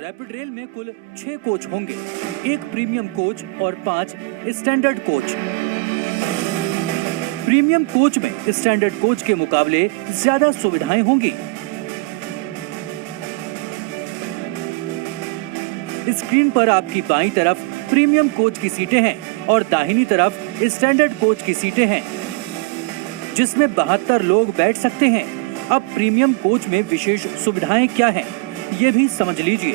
Rapid rail में कुल 6 coach होंगे, एक प्रीमियम कोच और 5 स्टैंडर्ड कोच। प्रीमियम कोच में स्टैंडर्ड कोच के मुकाबले ज्यादा सुविधाएं होंगी। स्क्रीन पर आपकी बाईं तरफ प्रीमियम कोच की सीटें हैं और दाहिनी तरफ स्टैंडर्ड कोच की सीटें हैं, जिसमें 72 लोग बैठ सकते हैं। अब प्रीमियम कोच में विशेष सुविधाएं क्या हैं, ये भी समझ लीजिए।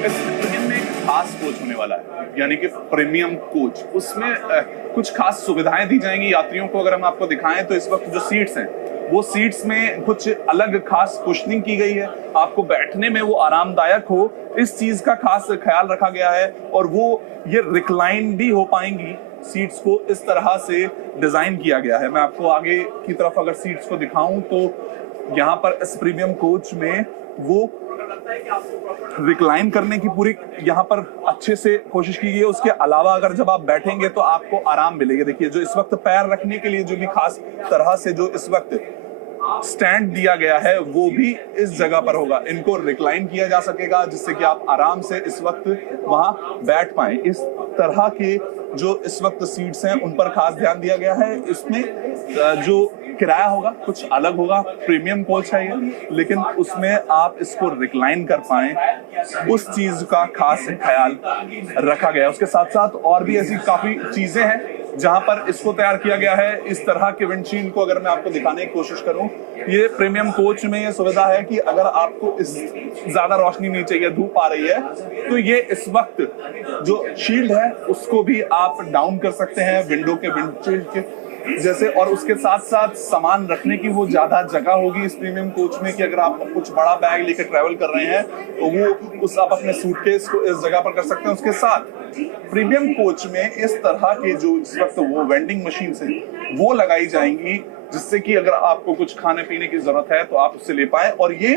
इस ट्रेन में एक खास कोच होने वाला है, यानी कि प्रीमियम कोच। उसमें कुछ खास सुविधाएं दी जाएंगी यात्रियों को। अगर हम आपको दिखाएं तो इस वक्त जो सीट्स हैं, वो सीट्स में कुछ अलग खास कुशनिंग की गई है। आपको बैठने में वो आरामदायक हो, इस चीज का खास ख्याल रखा गया है। और वो ये रिक्लाइन भी हो पाएंगी। सीट्स को इस तरह से डिजाइन किया गया है। मैं आपको आगे की तरफ अगर सीट्स को दिखाऊं तो यहाँ पर इस प्रीमियम कोच में वो रिक्लाइन करने की पूरी यहाँ पर अच्छे से कोशिश की गई है। उसके अलावा अगर जब आप बैठेंगे तो आपको आराम मिलेगा। देखिए, जो इस वक्त पैर रखने के लिए जो भी खास तरह से जो इस वक्त स्टैंड दिया गया है, वो भी इस जगह पर होगा। इनको रिक्लाइन किया जा सकेगा, जिससे कि आप आराम से इस वक्त वहां बैठ पाएं। इस तरह के जो इस वक्त सीट्स हैं, उन पर खास ध्यान दिया गया है। इसमें जो किराया होगा कुछ अलग होगा। प्रीमियम कोच है ये, लेकिन उसमें आप इसको रिक्लाइन कर पाएं, उस चीज का खास ख्याल रखा गया है। उसके साथ साथ और भी ऐसी काफी चीजें हैं जहां पर इसको तैयार किया गया है। इस तरह के विंडशील्ड को अगर मैं आपको दिखाने की कोशिश करूं, ये प्रीमियम कोच में ये सुविधा है कि अगर आपको इस ज्यादा रोशनी नहीं चाहिए, धूप आ रही है, तो ये इस वक्त जो शील्ड है उसको भी आप डाउन कर सकते हैं विंडो के विंडशील्ड के जैसे। और उसके साथ साथ सामान रखने की वो ज्यादा जगह होगी इस प्रीमियम कोच में कि अगर आप कुछ बड़ा बैग लेकर ट्रैवल कर रहे हैं तो वो उस आप अपने सूटकेस को इस जगह पर कर सकते हैं। उसके साथ प्रीमियम कोच में इस तरह के जो इस वक्त वो वेंडिंग मशीन है वो लगाई जाएंगी, जिससे कि अगर आपको कुछ खाने पीने की जरूरत है तो आप उससे ले पाए। और ये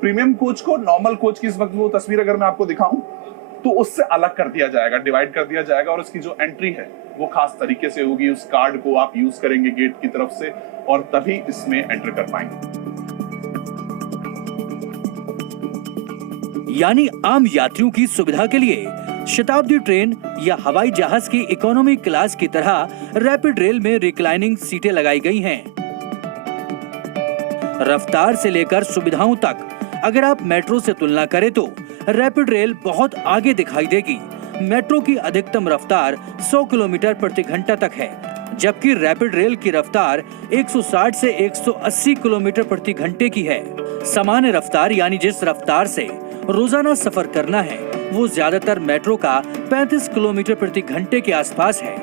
प्रीमियम कोच को नॉर्मल कोच की इस वक्त वो तस्वीर अगर मैं आपको दिखाऊं तो उससे अलग कर दिया जाएगा, डिवाइड कर दिया जाएगा। और उसकी जो एंट्री है वो खास तरीके से होगी। उस कार्ड को आप यूज करेंगे गेट की तरफ से और तभी इसमें एंटर कर पाएंगे। यानी आम यात्रियों की सुविधा के लिए शताब्दी ट्रेन या हवाई जहाज की इकोनॉमी क्लास की तरह रैपिड रेल में रिक्लाइनिंग सीटें लगाई गई हैं। रफ्तार से लेकर सुविधाओं तक अगर आप मेट्रो से तुलना करें तो रैपिड रेल बहुत आगे दिखाई देगी। मेट्रो की अधिकतम रफ्तार 100 किलोमीटर प्रति घंटा तक है, जबकि रैपिड रेल की रफ्तार 160 से 180 किलोमीटर प्रति घंटे की है। सामान्य रफ्तार यानी जिस रफ्तार से रोजाना सफर करना है, वो ज्यादातर मेट्रो का 35 किलोमीटर प्रति घंटे के आसपास है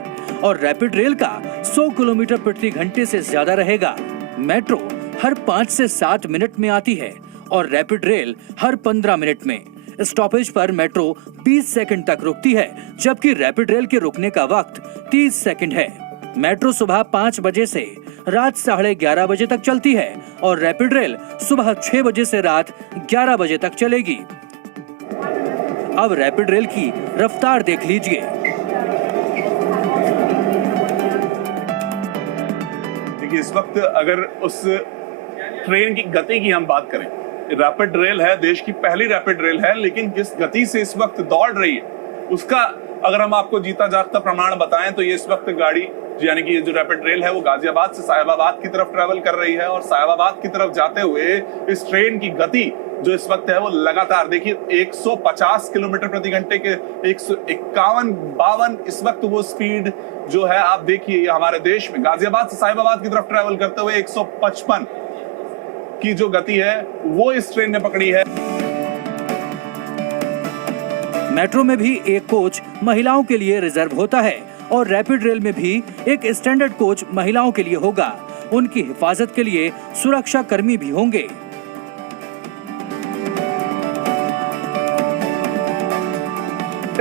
और रैपिड रेल का 100 किलोमीटर प्रति घंटे से ज्यादा रहेगा। मेट्रो हर 5 से 7 मिनट में आती है और रैपिड रेल हर 15 मिनट में। स्टॉपेज पर मेट्रो 20 सेकंड तक रुकती है, जबकि रैपिड रेल के रुकने का वक्त 30 सेकंड है। मेट्रो सुबह 5 बजे से रात 11:30 बजे तक चलती है और रैपिड रेल सुबह 6 बजे से रात 11 बजे तक चलेगी। अब रैपिड रेल की रफ्तार देख लीजिए। देखिए, इस वक्त अगर उस ट्रेन की गति की हम बात करें, रैपिड रेल है, देश की पहली रैपिड रेल है, लेकिन जिस गति से इस वक्त दौड़ रही है उसका अगर हम आपको जीता जागता प्रमाण बताएं तो ये इस वक्त गाड़ी यानी कि ये जो रैपिड रेल है वो गाजियाबाद से साहिबाबाद की तरफ ट्रैवल कर रही है। और साहिबाबाद की तरफ जाते हुए इस ट्रेन की गति जो इस वक्त है वो लगातार देखिए 150 किलोमीटर प्रति घंटे के 151-52 इस वक्त वो स्पीड जो है आप देखिए हमारे देश में गाजियाबाद से साहिबाबाद की तरफ ट्रैवल करते हुए 155 की जो गति है वो इस ट्रेन ने पकड़ी है। मेट्रो में भी एक कोच महिलाओं के लिए रिजर्व होता है और रैपिड रेल में भी एक स्टैंडर्ड कोच महिलाओं के लिए होगा। उनकी हिफाजत के लिए सुरक्षा कर्मी भी होंगे।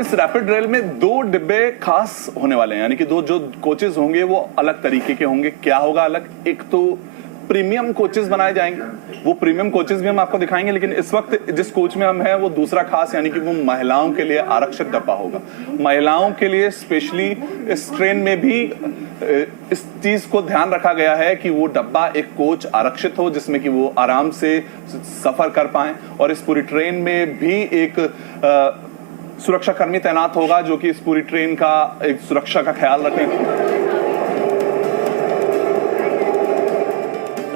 इस रैपिड रेल में 2 डिब्बे खास होने वाले हैं, यानी कि 2 जो कोचेस होंगे वो अलग तरीके के होंगे। क्या होगा अलग? एक तो प्रीमियम कोचेस बनाए जाएंगे, वो प्रीमियम कोचेस भी हम आपको दिखाएंगे। लेकिन इस वक्त जिस कोच में हम हैं वो दूसरा खास, यानी कि वो महिलाओं के लिए आरक्षित डब्बा होगा। महिलाओं के लिए स्पेशली इस ट्रेन में भी इस चीज को ध्यान रखा गया है कि वो डब्बा एक कोच आरक्षित हो, जिसमें कि वो आराम से सफर कर पाए। और इस पूरी ट्रेन में भी एक सुरक्षा कर्मी तैनात होगा जो कि इस पूरी ट्रेन का एक सुरक्षा का ख्याल रखें।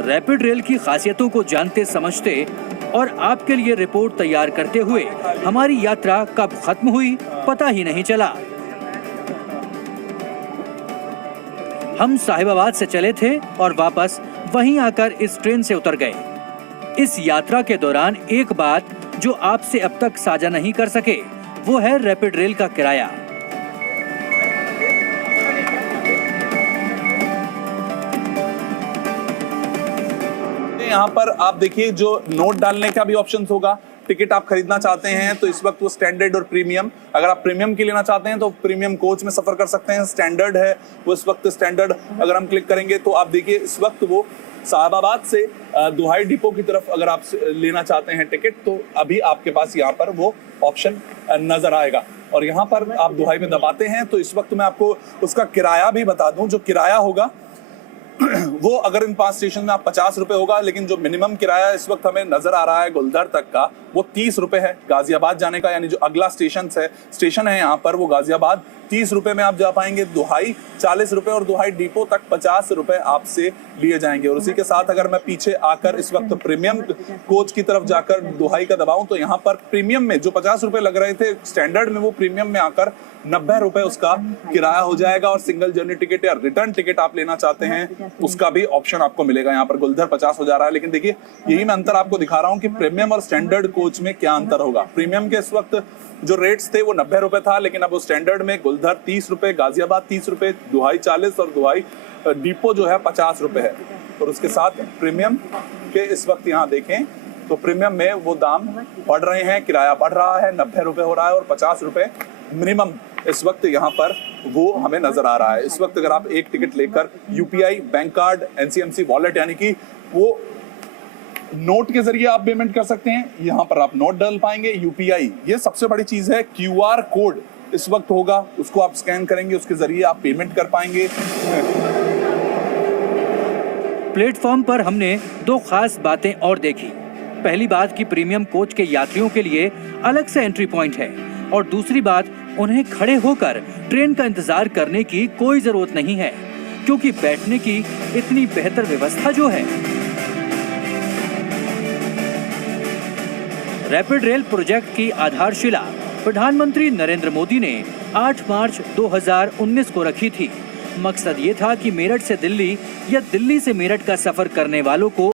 रैपिड रेल की खासियतों को जानते समझते और आपके लिए रिपोर्ट तैयार करते हुए हमारी यात्रा कब खत्म हुई पता ही नहीं चला। हम साहिबाबाद से चले थे और वापस वहीं आकर इस ट्रेन से उतर गए। इस यात्रा के दौरान एक बात जो आपसे अब तक साझा नहीं कर सके वो है रैपिड रेल का किराया। यहाँ पर आप देखिए जो नोट डालने का भी ऑप्शन होगा। टिकट आप खरीदना चाहते हैं तो इस वक्त वो स्टैंडर्ड और प्रीमियम, अगर आप प्रीमियम की लेना चाहते हैं तो प्रीमियम कोच में सफर कर सकते हैं। स्टैंडर्ड है वो इस वक्त स्टैंडर्ड, अगर हम क्लिक करेंगे तो आप देखिए इस वक्त वो साहिबाबाद से दुहाई डिपो की तरफ अगर आप लेना चाहते हैं टिकट तो अभी आपके पास यहाँ पर वो ऑप्शन नजर आएगा। और यहाँ पर आप दुहाई में दबाते हैं तो इस वक्त मैं आपको उसका किराया भी बता दूं। जो किराया होगा वो अगर इन 5 स्टेशन में आप 50 रुपए होगा, लेकिन जो मिनिमम किराया इस वक्त हमें नजर आ रहा है गुलधर तक का वो 30 रुपए है गाजियाबाद जाने का। यानी जो अगला स्टेशन है यहाँ पर वो गाजियाबाद 30 रुपए में आप जा पाएंगे। दुहाई 40 रुपए और दुहाई डिपो तक 50 रुपए आपसे लिए जाएंगे। और उसी के साथ अगर मैं पीछे आकर इस वक्त प्रीमियम कोच की तरफ जाकर दुहाई का दबाऊं तो यहाँ पर प्रीमियम में जो 50 रुपए लग रहे थे स्टैंडर्ड में वो प्रीमियम में आकर 90 रुपए उसका किराया हो जाएगा। और सिंगल जर्नी टिकट या रिटर्न टिकट आप लेना चाहते हैं उसका भी ऑप्शन आपको मिलेगा। यहाँ पर गुलधर 50 हो जा रहा है। लेकिन देखिए यही मैं अंतर आपको दिखा रहा हूँ कि प्रीमियम और स्टैंडर्ड कोच में क्या अंतर होगा। प्रीमियम के इस वक्त जो रेट्स थे वो 90 रुपए था, लेकिन अब वो स्टैंडर्ड में गुलधर 30 रुपए, गाजियाबाद 30 रुपए, दुहाई 40 और दुहाई डिपो जो है 50 रुपए है। और उसके साथ प्रीमियम के इस वक्त यहाँ देखें तो प्रीमियम में वो दाम बढ़ रहे हैं, किराया बढ़ रहा है, 90 रुपए हो रहा है और 50 रुपए मिनिमम इस वक्त यहाँ पर वो हमें नजर आ रहा है। इस वक्त अगर आप एक टिकट लेकर UPI, bank card, NCMC wallet यानी कि वो नोट के जरिए आप पेमेंट कर सकते हैं। यहाँ पर आप नोट डाल पाएंगे। यूपीआई ये सबसे बड़ी चीज है। क्यूआर कोड इस वक्त होगा, उसको आप स्कैन करेंगे, उसके जरिए आप पेमेंट कर पाएंगे। प्लेटफॉर्म पर हमने 2 खास बातें और देखी। पहली बात कि प्रीमियम कोच के यात्रियों के लिए अलग से एंट्री पॉइंट है और दूसरी बात उन्हें खड़े होकर ट्रेन का इंतजार करने की कोई जरूरत नहीं है क्योंकि बैठने की इतनी बेहतर व्यवस्था जो है। रैपिड रेल प्रोजेक्ट की आधारशिला प्रधानमंत्री नरेंद्र मोदी ने 8 मार्च 2019 को रखी थी। मकसद ये था कि मेरठ से दिल्ली या दिल्ली से मेरठ का सफर करने वालों को